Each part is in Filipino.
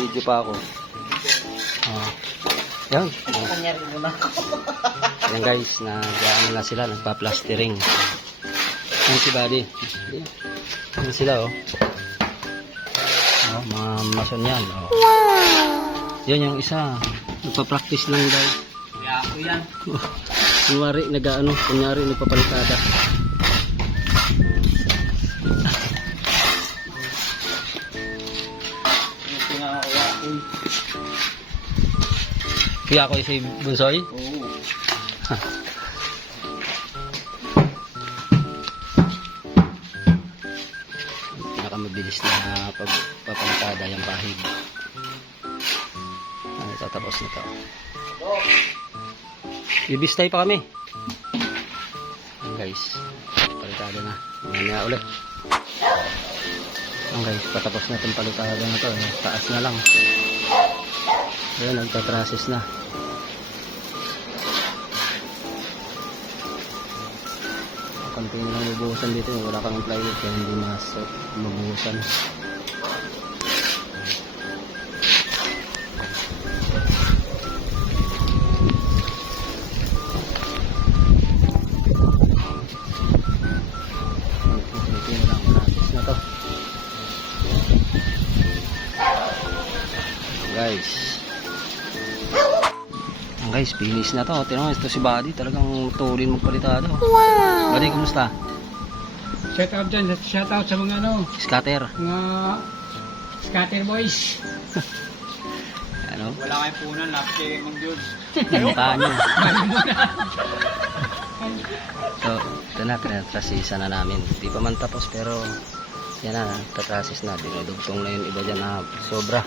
Nag-video pa ako. Yan. Kanyari mo na ako. Yan guys, nag-ano na sila, nagpa-plastering. Yan si Buddy. Yan sila oh. Oh, mga mason yan. Oh. Yan yung isa. Nagpa-practice lang daw. Kaya ako yan. Kunyari, kunyari nagpapalitada. Ito nga ako ako. Kaya ako si Bunsoy. Oo. Pinakamabilis na pagpapalitada yung pahig. Tatapos na to. Ibistay pa kami. Ayan guys, palitada na. Mamaya ulit. Ayan guys, patapos na itong palitada na to. Taas na lang. Ayan, nagtatrasis na. Kanti nilang bubuhusan dito. Wala kang plywood kaya hindi masok mabuhusan. Guys, finish na to. Tingnan mo, ito si Buddy. Talagang tulin magpalitado. Wow! Buddy, kumusta? Shout out dyan. Shout out sa mga Scatter. mga scatter boys. Ano? Wala kayong punan. Last day mong Diyos. Mukha nyo. So, ito na. Trasisa na namin. Di pa man tapos pero yan na. Tatrasis na. Dinudugtong na yung iba dyan na sobra.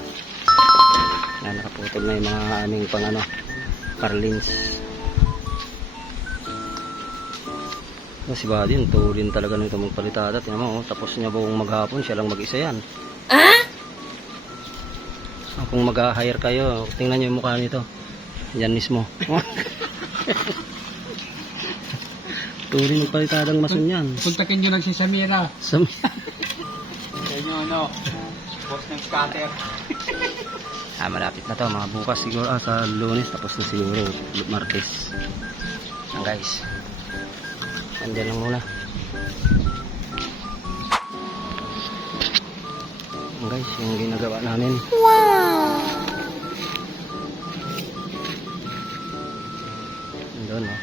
Yan, nakaputol na yung mga aming Carlins. Si Buddy, tulin talaga nito magpalitada. Tingnan mo, tapos niya buong maghapon, siya lang mag-isa yan. Kung mag-hire kayo, tingnan niyo yung mukha nito. Yan mismo. Tulin magpalitadang mason yan. Puntakin nyo lang si Samira. Samira. Yan yung boss ng scatter. Malapit na to, mga bukas siguro sa Lunes, tapos na siguro Martes. Yan guys, andyan lang muna. Yan guys, yung ginagawa namin. Wow! Andun oh.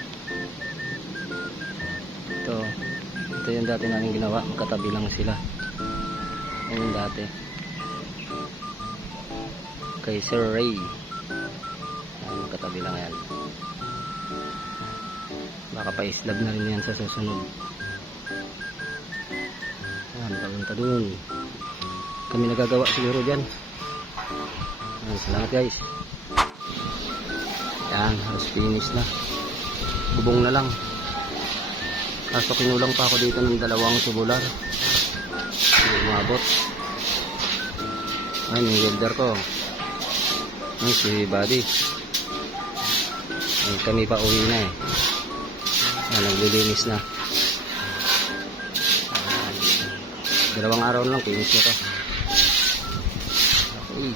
Ito yung dati namin ginawa, magkatabi lang sila. Yan yung dati kay Sir Ray. Ayan, katabi lang yan. Baka pa-islab na rin yan sa susunod. Ayan, papunta dun. Kami nagagawa siguro dyan. Ayan, salamat guys. Ayan, halos finish na. Bubong na lang. Kaso kinulang pa ako dito ng 2 tubular. Hindi umabot. Ayan, yung welder ko. Ay, si Buddy. Ay, kami pa uwi na eh. Ay, naglilinis na. 2 araw lang, finish na to. Okay.